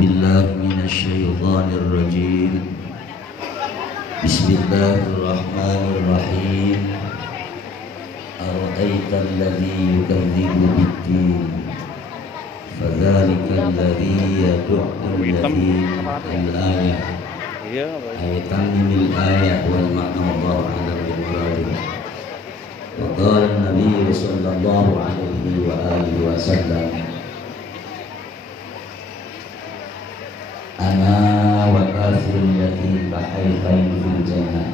بالله من الشيطان الرجيم. بسم الله الرحمن الرحيم. أرأيت الذي يكذب بالدين فذلك الذي يدع اليتيم. الآية تمم الآية والمعنى والله أعلم بمراده. وقال النبي صلى الله عليه وآله وسلم: أنا وكافر اليتيم كحيثين في الجنة.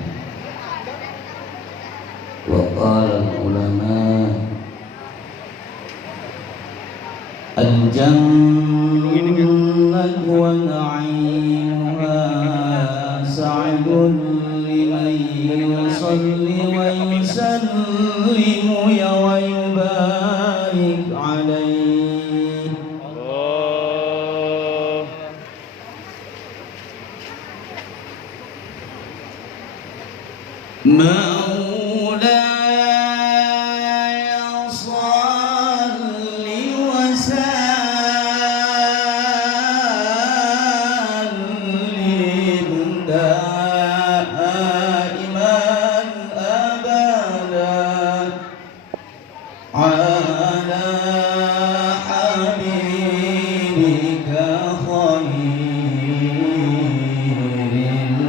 وقال العلماء: الجنة ونعيمها سعد لمن يصلي ويسلم ويبارك عليه. مولاي صل وسلم دائما أبدا على حبيبك خير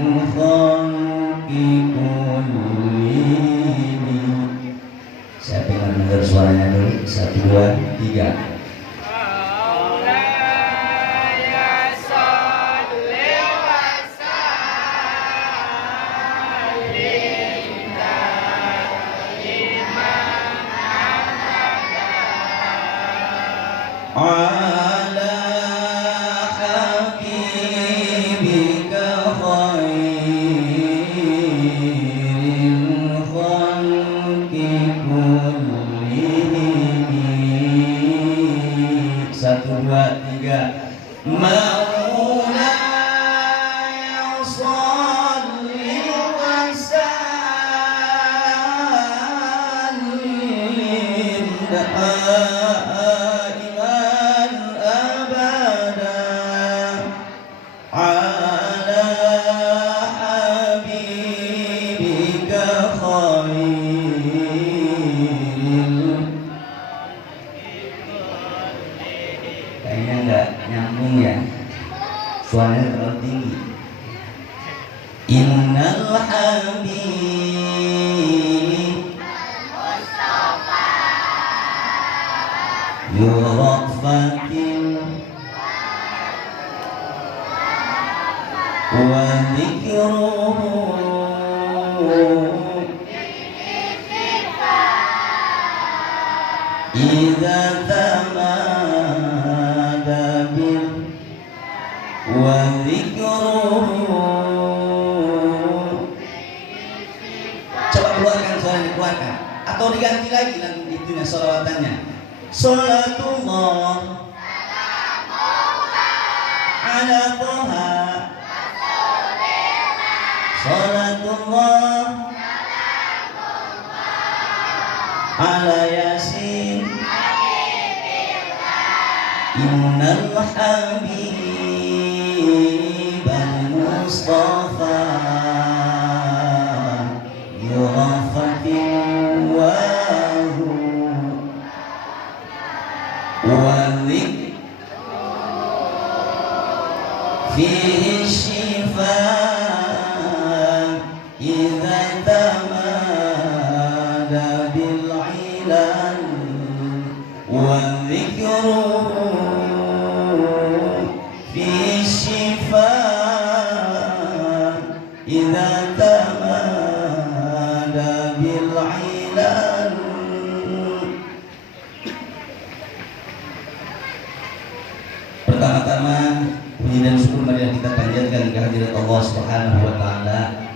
الخلق كلهم. Saya pengen dengar suaranya dulu. 1, 2, 3. على حبيبك خير الخلق كلهم. 1, 2, 3. مولاي صل وسلم دائما أبدا على حبيبك خير. Kayaknya nggak nyambung ya, suaranya terlalu tinggi. Innal habib yurafatin wa dhikruhu idza tamada bil wa dhikruhu. Coba keluarkan suaranya, keluarkan atau diganti lagi lagu itunya, sholawatannya. Sholatullah ala Toha, sholatullah ala Yasin, innal habib al-Mustafa yurafatin wahu وذكر فيه الشفاء إذا تمادى بالعلل والذكر فيه الشفاء إذا تمادى بالعلل. Pertama-tama puji dan syukur marilah kita panjatkan kehadirat Allah Subhanahu wa taala.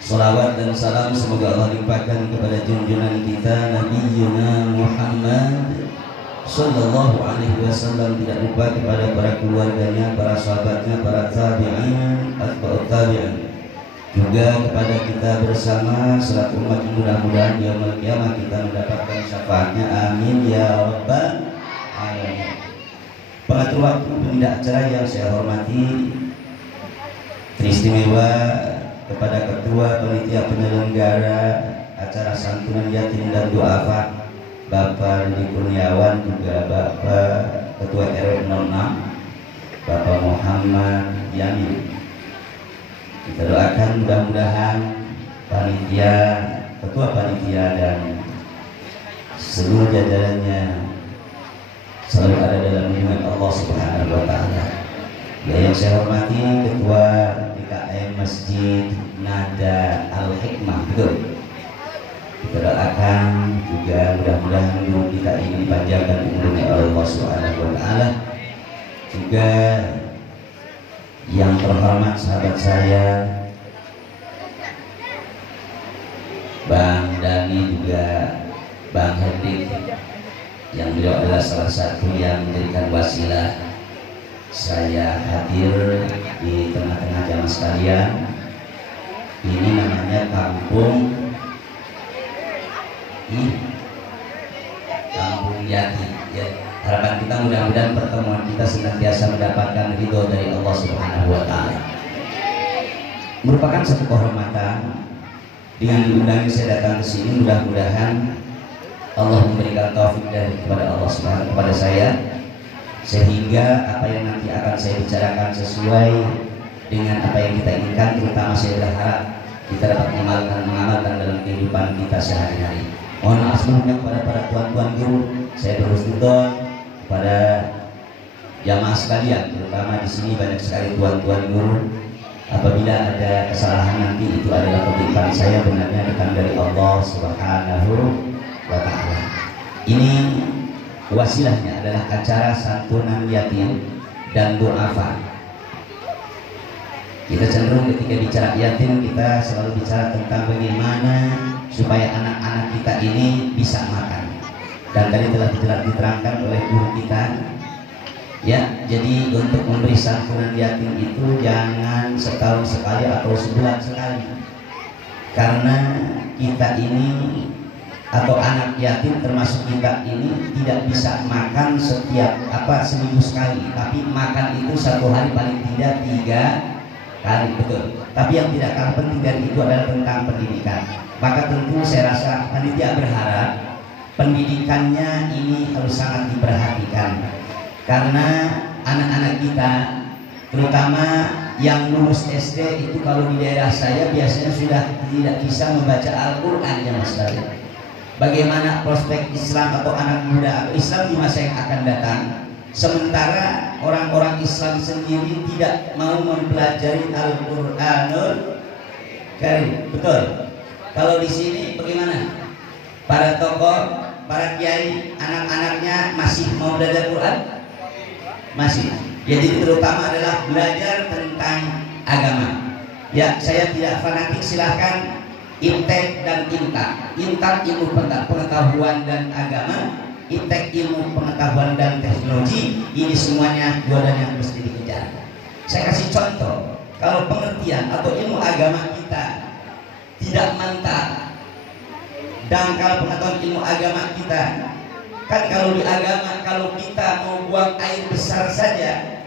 Shalawat dan salam semoga Allah limpahkan kepada junjungan kita Nabi Muhammad sallallahu alaihi wasallam, tidak lupa kepada para keluarganya, para sahabatnya, para tabi'in, atba'ut tabi'in, juga kepada kita bersama selaku umat. Mudah-mudahan di yaumul qiyamah kita mendapatkan syafaatnya, amin ya rabbal alamin. pengatur waktu, penindak acara yang saya hormati, teristimewa kepada Ketua Panitia Penyelenggara acara santunan yatim dan duafa Bapak Didi Kurniawan, juga Bapak Ketua RW 06 Bapak Muhammad Yamin. Kita doakan mudah-mudahan panitia, ketua panitia dan seluruh jajarannya selalu ada dalam lindungan Allah Subhanahu wa taala. Ya, yang saya hormati Ketua DKM Masjid Nada Al-Hikmah, betul. Kita doakan juga mudah-mudahan hidup kita ini dipanjangkan umurnya oleh Allah Subhanahu wa taala. Juga yang terhormat sahabat saya Bang Dani, juga Bang Hendrik, yang beliau adalah salah satu yang menjadikan wasilah saya hadir di tengah-tengah jamaah sekalian. Ini namanya kampung Yati, ya. Harapan kita mudah-mudahan pertemuan kita senantiasa mendapatkan ridho dari Allah Subhanahu wa taala. Merupakan satu kehormatan dengan diundangnya saya datang ke sini. Mudah-mudahan Allah memberikan taufik dari kepada Allah Subhanahu kepada saya, sehingga apa yang nanti akan saya bicarakan sesuai dengan apa yang kita inginkan. Terutama saya berharap kita dapat mengamalkan dalam kehidupan kita sehari-hari. Mohon maaf sebelumnya kepada para tuan-tuan guru, saya berhusnuzon kepada jamaah sekalian, terutama di sini banyak sekali tuan-tuan guru. Apabila ada kesalahan nanti itu adalah ketimpaan saya, benarnya datang dari Allah Subhanahu wa taala. Ini wasilahnya adalah acara santunan yatim dan duafa. Kita cenderung ketika bicara yatim, kita selalu bicara tentang bagaimana supaya anak-anak kita ini bisa makan. Dan tadi telah diterangkan oleh guru kita, ya, jadi untuk memberi santunan yatim itu jangan setahun sekali atau sebulan sekali, karena kita ini atau anak yatim termasuk kita ini tidak bisa makan setiap seminggu sekali, tapi makan itu satu hari paling tidak 3 kali, betul. Tapi yang tidak kalah penting dari itu adalah tentang pendidikan. Maka tentu saya rasa panitia berharap pendidikannya ini harus sangat diperhatikan, karena anak-anak kita terutama yang lulus SD itu kalau di daerah saya biasanya sudah tidak bisa membaca Al-Quran, ya Mas Tari. Bagaimana prospek Islam atau anak muda atau Islam di masa yang akan datang, sementara orang-orang Islam sendiri tidak mau mempelajari Al-Quranul Karim, betul. Kalau di sini bagaimana? Para tokoh, para kiai, anak-anaknya masih mau belajar Quran? Masih. Jadi terutama adalah belajar tentang agama. Ya, saya tidak fanatik, silahkan Iptek dan Intak. Intak ilmu pengetahuan dan agama, Iptek ilmu pengetahuan dan teknologi. Ini semuanya dua-duanya yang mesti dikejar. Saya kasih contoh, kalau pengertian atau ilmu agama kita tidak mantap, dan kalau pengetahuan ilmu agama kita, kan kalau di agama kalau kita mau buang air besar saja,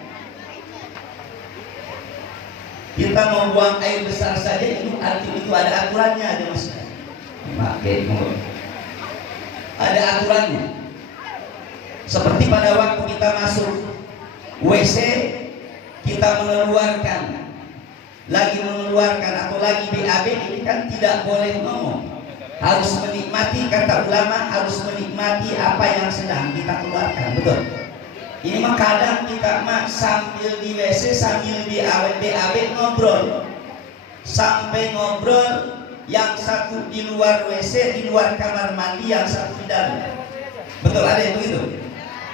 kita mau buang air besar saja itu ada aturannya, ada Mas. Ada aturannya. Seperti pada waktu kita masuk WC, kita mengeluarkan atau lagi BAB, ini kan tidak boleh ngomong, harus menikmati, kata ulama harus menikmati apa yang sedang kita keluarkan, betul. Ini mah kadang kita sambil di WC sambil di BAB ngobrol, sampai ngobrol yang satu di luar WC, di luar kamar mandi, yang satu di dalam, betul, ada yang begitu.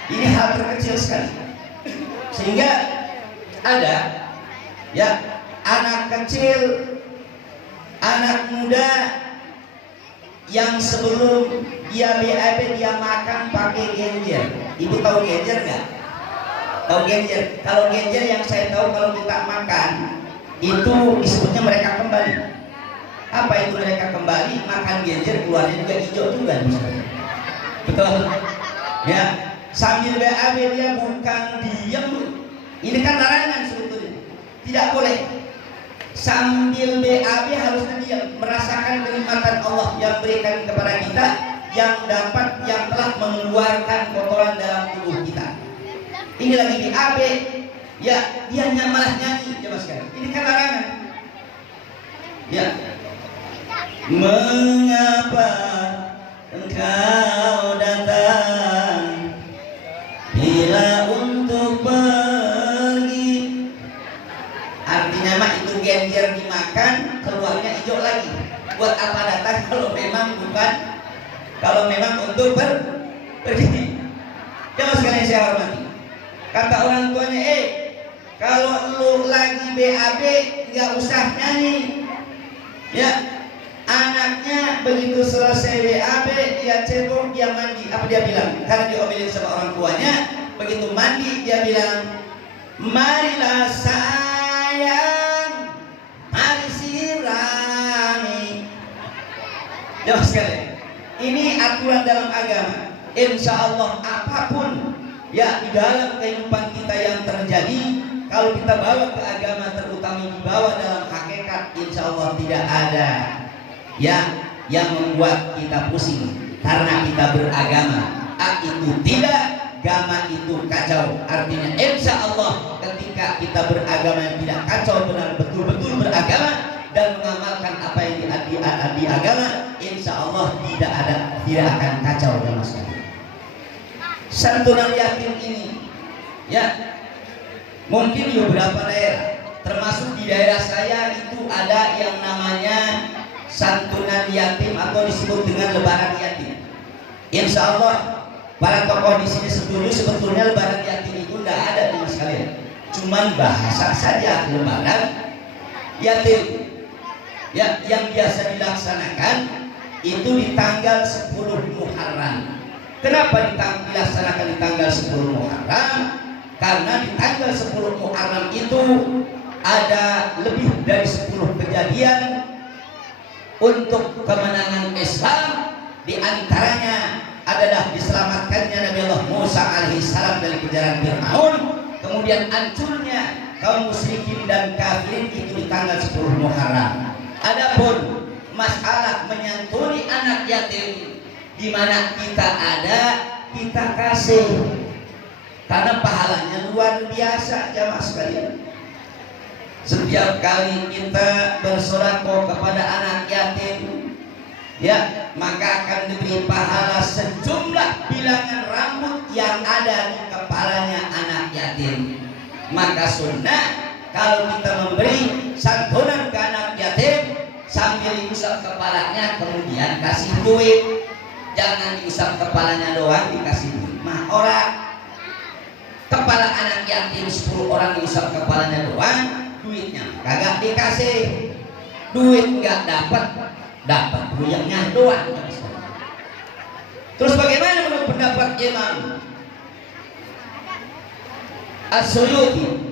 Ini hal terkecil sekali, sehingga ada ya anak kecil, anak muda yang sebelum dia BAB dia makan pakai genjer. Ibu tahu genjer nggak? Tahu genjer? Kalau genjer yang saya tahu kalau kita makan itu disebutnya mereka kembali. Apa itu mereka kembali? Makan genjer keluarnya juga hijau juga, betul? Ya. Sambil BAB dia bukan diam. Ini kan larangan sebetulnya. Tidak boleh. Sambil BAB harusnya dia merasakan kenikmatan Allah yang berikan kepada kita, yang telah mengeluarkan kotoran dalam tubuh kita. Ini lagi BAB, ya dia malah nyanyi, coba sekali. Ini kan larangan. Ya. Mengapa engkau datang bila untuk pergi? Artinya mah itu genjer dimakan, keluarnya hijau lagi. Buat apa datang kalau memang untuk pergi? Coba sekalian saya hormati. Kata orang tuanya, kalau lu lagi BAB nggak usah nyanyi. Ya, anaknya begitu selesai BAB dia cebok, dia mandi. Apa dia bilang? Karena diomelin sama orang tuanya. Begitu mandi dia bilang, marilah sayang, mari sirami. Jawab sekali. Ini aturan dalam agama. Insya Allah apapun ya di dalam kehidupan kita yang terjadi, kalau kita bawa ke agama, terutama dibawa dalam hakikat, insya Allah tidak ada ya yang membuat kita pusing karena kita beragama. Itu tidak, agama itu kacau. Artinya insya Allah ketika kita beragama yang tidak kacau, benar betul-betul beragama dan mengamalkan apa yang di agama, insya Allah tidak akan kacau sama sekali. Santunan yatim ini ya mungkin di beberapa daerah, termasuk di daerah saya itu ada yang namanya santunan yatim atau disebut dengan lebaran yatim. Insya Allah para tokoh di sini setuju sebetulnya lebaran yatim itu tidak ada di mas kalian, cuman bahasa saja lebaran yatim. Ya, yang biasa dilaksanakan itu di tanggal 10 Muharram. Kenapa dilaksanakan di tanggal 10 Muharram? Karena di tanggal 10 Muharram itu ada lebih dari 10 kejadian untuk kemenangan Islam. Di antaranya adalah diselamatkannya Nabi Allah Musa alaihissalam dari kejaran Fir'aun, kemudian hancurnya kaum musyrikin dan kafirin itu di tanggal 10 Muharram. Adapun masalah menyantuni anak yatim, di mana kita ada, kita kasih, karena pahalanya luar biasa jamaah sekalian. Setiap kali kita bersedekah kepada anak yatim, ya maka akan diberi pahala sejumlah bilangan rambut yang ada di kepalanya anak yatim. Maka sunnah kalau kita memberi santunan ke anak yatim, sambil diusap kepalanya kemudian kasih duit. Jangan diusap kepalanya doang dikasih duit. Mah orang kepala anak yatim 10 orang diusap kepalanya doang, duitnya kagak dikasih. Duit nggak dapat ruyangnya doang. Terus bagaimana menurut pendapat Imam As-Suyuti?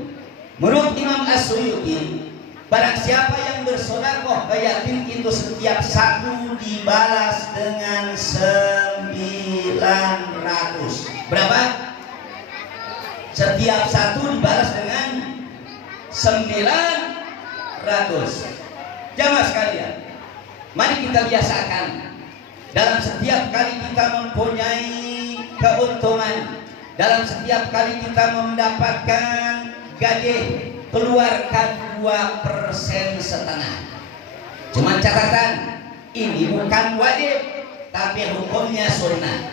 Menurut Imam As-Suyuti, barang siapa yang bersedekah ke yatim itu setiap satu dibalas dengan 900. Berapa? Setiap satu dibalas dengan 900. Jamaah sekalian, mari kita biasakan dalam setiap kali kita mempunyai keuntungan, dalam setiap kali kita mendapatkan gaji, keluarkan 2,5%. Cuman catatan, ini bukan wajib, tapi hukumnya sunnah.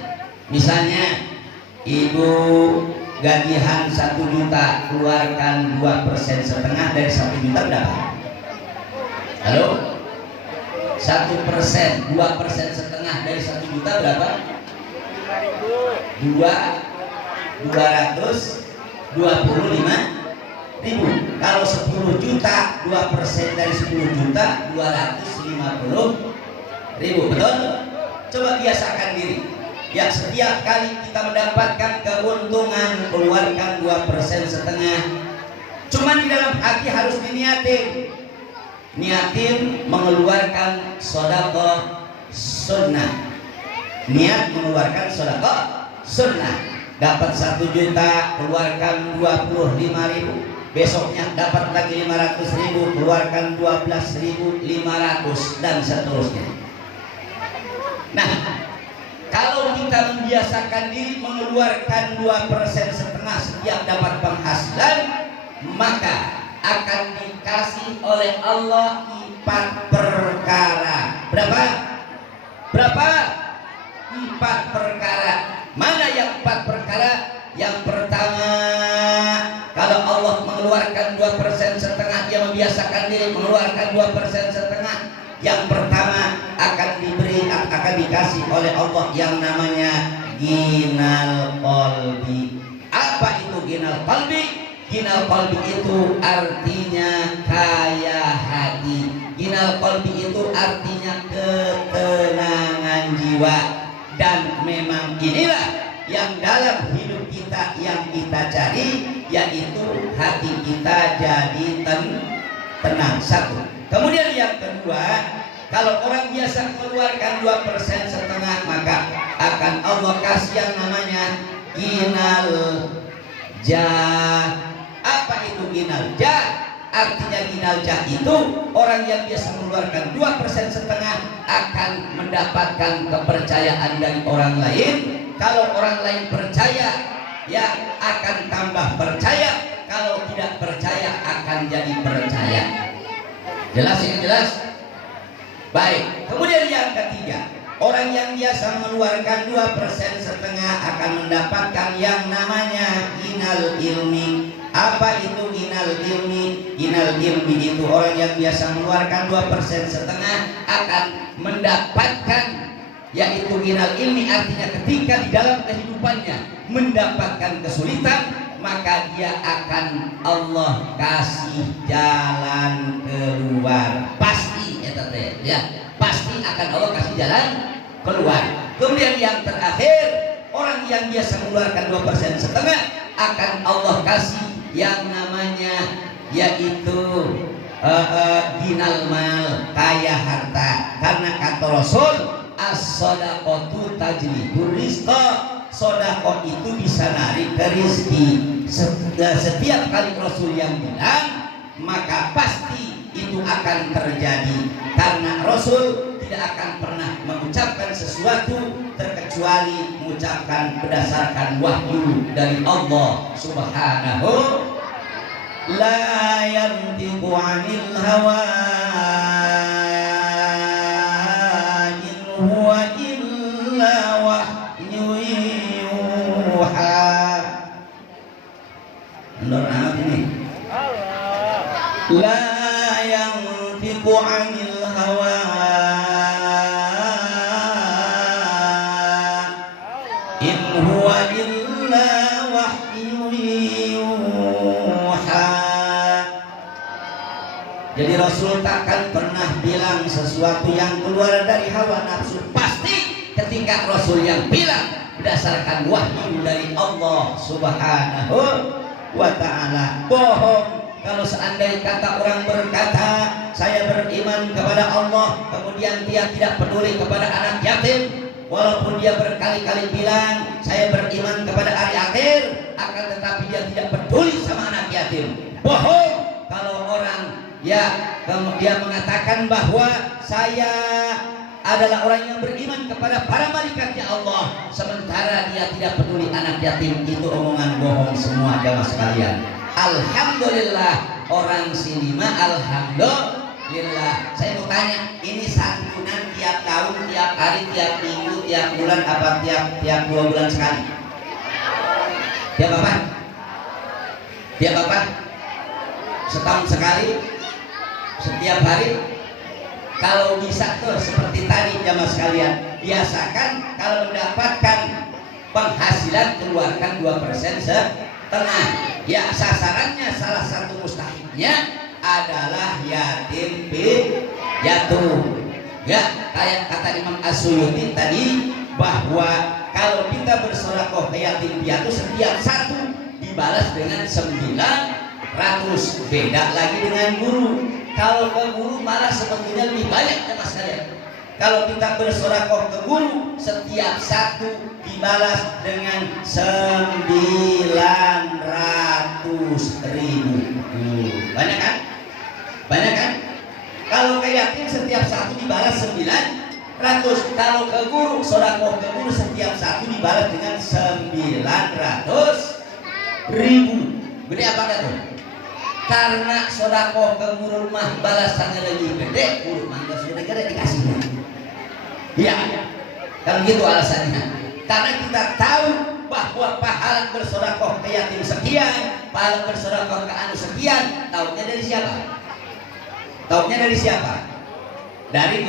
Misalnya ibu gajian 1 juta, keluarkan 2,5% dari 1 juta berapa? Halo? 1%, 2,5% dari 1 juta berapa? 225.000. Kalau 10 juta, 2% dari 10 juta 250.000. Betul? Coba biasakan diri. Ya, setiap kali kita mendapatkan keuntungan, keluarkan 2,5%. Cuman di dalam hati harus diniatin. Niatin mengeluarkan sedekah sunnah. Niat mengeluarkan sedekah sunnah. dapat 1 juta, keluarkan 25.000. Besoknya dapat lagi 500.000, keluarkan 12.500 dan seterusnya. Nah, kalau kita membiasakan diri mengeluarkan 2,5% setiap dapat penghasilan, maka akan dikasih oleh Allah 4 perkara. Berapa? 4 perkara. Mana yang 4 perkara? Yang pertama, kalau Allah mengeluarkan 2,5%, dia membiasakan diri mengeluarkan 2,5%. Yang pertama akan dikasih oleh Allah yang namanya ginal qalbi. Apa itu ginal qalbi? Ginal qalbi itu artinya kaya hati. Ginal qalbi itu artinya ketenangan jiwa. Dan memang inilah yang dalam hidup kita yang kita cari, yaitu hati kita jadi tenang. Satu. Kemudian yang kedua, kalau orang biasa mengeluarkan 2,5%, maka akan Allah kasih yang namanya ginal jah. Apa itu ginal jah? Artinya ginal jah itu orang yang biasa mengeluarkan 2,5% akan mendapatkan kepercayaan dari orang lain. Kalau orang lain percaya, ya akan tambah percaya. Kalau tidak percaya, akan jadi percaya. Jelas ini, jelas? Baik. Kemudian yang ketiga, orang yang biasa mengeluarkan 2,5% akan mendapatkan yang namanya ginal ilmi. Apa itu ginal ilmi? Ginal ilmi itu orang yang biasa mengeluarkan 2,5% akan mendapatkan, yaitu ginal ilmi, artinya ketika di dalam kehidupannya mendapatkan kesulitan, maka dia akan Allah kasih jalan keluar. Pasti ya, pasti akan Allah kasih jalan keluar. Kemudian yang terakhir, orang yang biasa mengeluarkan 2,5% akan Allah kasih yang namanya yaitu ginal mal, kaya harta. Karena kata Rasul, as-shadaqatu tajlibur rizqa. Sedekah itu bisa narik ke rezeki. Setiap kali Rasul yang bilang, maka pasti itu akan terjadi. Karena Rasul tidak akan pernah mengucapkan sesuatu terkecuali mengucapkan berdasarkan wahyu dari Allah Subhanahu. La yantiqu 'anil hawa in huwa illa wahyu yuha. Benar ini. La yantiqu 'anil hawa in huwa illa wahyu yuha. Jadi Rasul takkan pernah bilang sesuatu yang keluar dari hawa nafsu. Pasti ketika Rasul yang bilang berdasarkan wahyu dari Allah Subhanahu wa ta'ala. Bohong kalau seandainya kata orang berkata, saya beriman kepada Allah, kemudian dia tidak peduli kepada anak yatim, walaupun dia berkali-kali bilang saya beriman kepada hari akhir, akan tetapi dia tidak peduli sama anak yatim. Bohong kalau orang kemudian mengatakan bahwa saya adalah orang yang beriman kepada para malaikatnya Allah, sementara dia tidak peduli anak yatim. Itu omongan bohong semua jamaah sekalian. Alhamdulillah orang sini mah alhamdulillah. Saya mau tanya, ini santunan tiap tahun, tiap hari, tiap minggu, tiap bulan, apa tiap 2 bulan sekali? Tiap apa? Tiap apa? Setahun sekali? Setiap hari? Kalau bisa tuh seperti tadi jamaah sekalian, biasakan kalau mendapatkan penghasilan keluarkan 2,5%. Ya sasarannya salah satu mustahiknya adalah yatim piatu. Ya kayak kata Imam As-Suyuti tadi, bahwa kalau kita bersedekah ke yatim piatu, setiap satu dibalas dengan 900. Beda lagi dengan guru. Kalau ke guru malah sebetulnya lebih banyak ya mas kalian. Kalau kita bersedekah ke guru, setiap satu dibalas dengan 900.000. Banyak kan? Banyak kan? Kalau ke yatim setiap satu dibalas 900. Kalau ke guru, sedekah ke guru setiap satu dibalas dengan 900.000. Gede apa enggak tuh? Karena sedekah ke guru mah balasannya lebih gede, guru mah enggak sudah gede dikasihnya. Ya, kan gitu alasannya. Karena kita tahu bahwa pahala bersedekah ke yatim sekian, pahala bersedekah ke anu sekian. Taunya dari siapa? Taunya dari siapa? Dari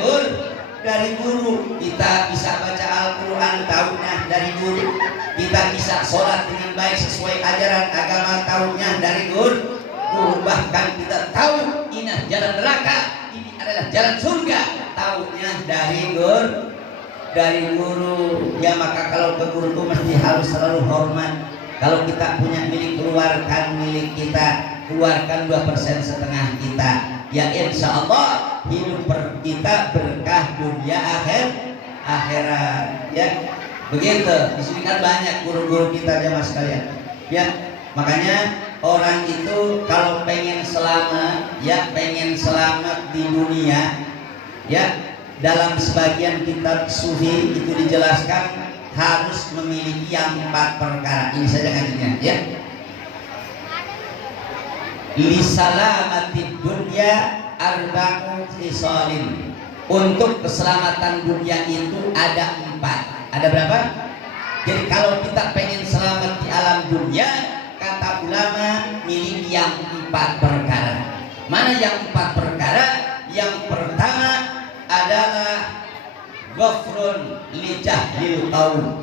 guru. Kita bisa baca Al-Quran, taunya dari guru. Kita bisa sholat dengan baik sesuai ajaran agama, taunya dari guru. Bahkan kita tahu ini jalan neraka, ini adalah jalan surga, taunya dari guru. Ya, maka kalau ke guru itu mesti harus selalu hormat. Kalau kita punya milik, keluarkan milik kita, keluarkan 2% kita. Ya insya Allah hidup kita berkah dunia akhirat. Ya begitu. Di sini kan banyak guru-guru kita jamaah sekalian. Ya makanya orang itu kalau pengen selamat, ya pengen selamat di dunia, ya dalam sebagian kitab sufi itu dijelaskan harus memiliki yang 4 perkara. Ini saja ngajinya, ya. Li salamatid dunya arba'u khisalin. Untuk keselamatan dunia itu ada 4. Ada berapa? Jadi kalau kita pengen selamat di alam dunia, kata ulama miliki yang 4 perkara. Mana yang 4 perkara? Yang pertama adalah ghafrun li jahlil qaum.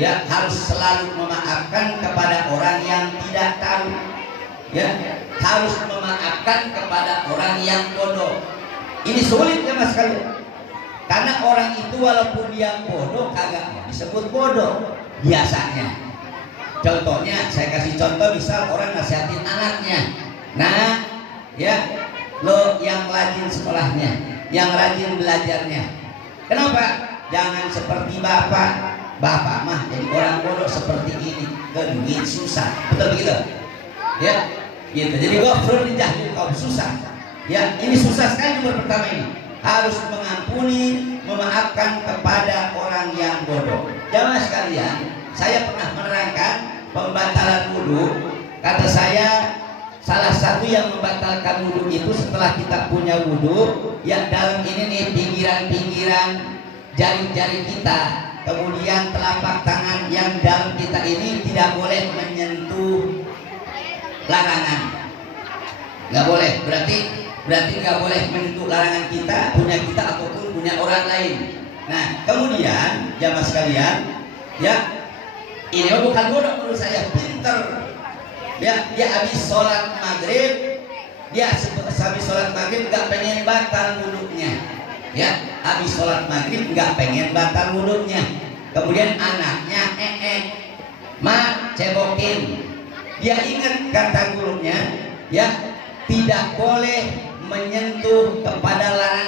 Ya, harus selalu memaafkan kepada orang yang tidak tahu. Ya, harus memaafkan kepada orang yang bodoh. Ini sulit ya Mas kalian. Karena orang itu walaupun dia bodoh kagak disebut bodoh biasanya. Contohnya, saya kasih contoh, misal orang nasihatin anaknya. Nah, ya, lo yang rajin sekolahnya, yang rajin belajarnya. Kenapa? Jangan seperti bapak. Bapak mah jadi orang bodoh seperti ini, duit susah. Betul begitu? Ya, gitu. Jadi ghafrun li jahlil qaum, susah. Ya, ini susah sekali nomor pertama ini. Harus mengampuni, memaafkan kepada orang yang bodoh. Jamaah sekalian, saya pernah menerangkan pembatalan wudu. Kata saya, salah satu yang membatalkan wudu itu setelah kita punya wudu, yang dalam ini nih pinggiran-pinggiran jari-jari kita, kemudian telapak tangan yang dalam kita ini tidak boleh menyentuh larangan. Nggak boleh, berarti nggak boleh menyentuh larangan kita, punya kita ataupun punya orang lain. Nah, kemudian jamaah sekalian, ya ini bukan bodoh menurut saya, pinter. Ya, dia habis sholat maghrib, dia habis sholat maghrib nggak pengen batal wudhunya. Ya, habis sholat maghrib nggak pengen batal wudhunya. Kemudian anaknya ma cebokin. Dia ingat kata gurunya, ya tidak boleh menyentuh kepada larangan.